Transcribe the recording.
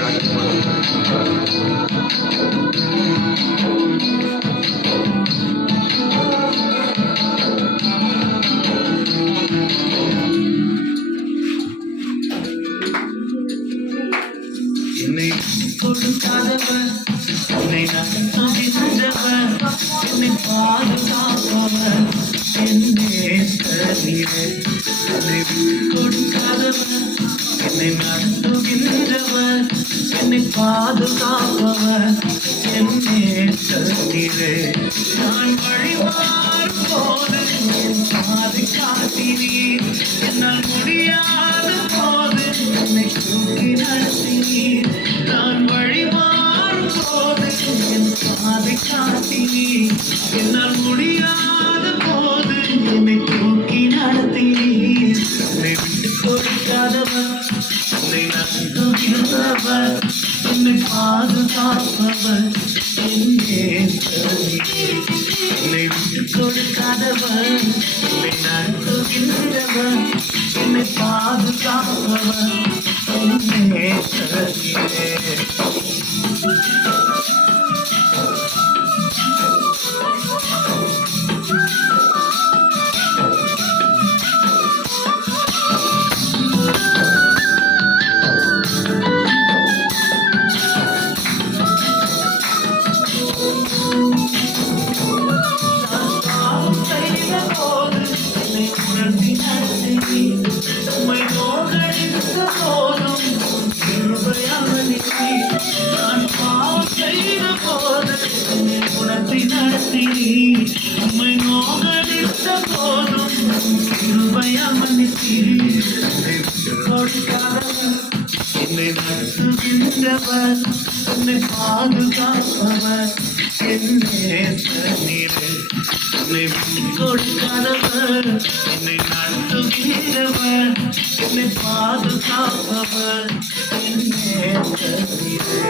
ராஜகுமார் என்னை கொடுக்காதவர், என்னை நடத்துகின்றவர், என்னை பாதுகாப்பவர், என்னே தண்ணீரே. என்னை கொடுக்காதவர், என்னை நடத்துகின்றவர், என்னை பாதுகாப்பவர், என்னே தண்ணீரே. நான் வழிமாறும் போது என் பாதை காட்டினீர், என்னால் முடியாத போது என்னை தூக்கி நடத்தினீர். நான் வழிமாறும் போது என் பாதை காட்டினீர், என்னால் முடியாத போது என்னை தூக்கி நடத்தினீர். என்னை விட்டு கொடுக்காதவர், என்னை நடத்துகின்றவர், என்னை பாதுகாப்பவர், என்னே தண்ணீரே. என்னை விட்டு கொடுக்காதவர், என்னை நடத்துகின்றவர், என்னை பாதுகாப்பவர், என்னே தண்ணீரே. என்னை நடத்துகின்றவர், என்னை பாதுகாப்பவர், என்னே தண்ணீரே. என்னை கொடுக்காதவர், என்னை நடத்துகின்றவர், என்னை பாதுகாப்பவர், என்னே தண்ணீரே.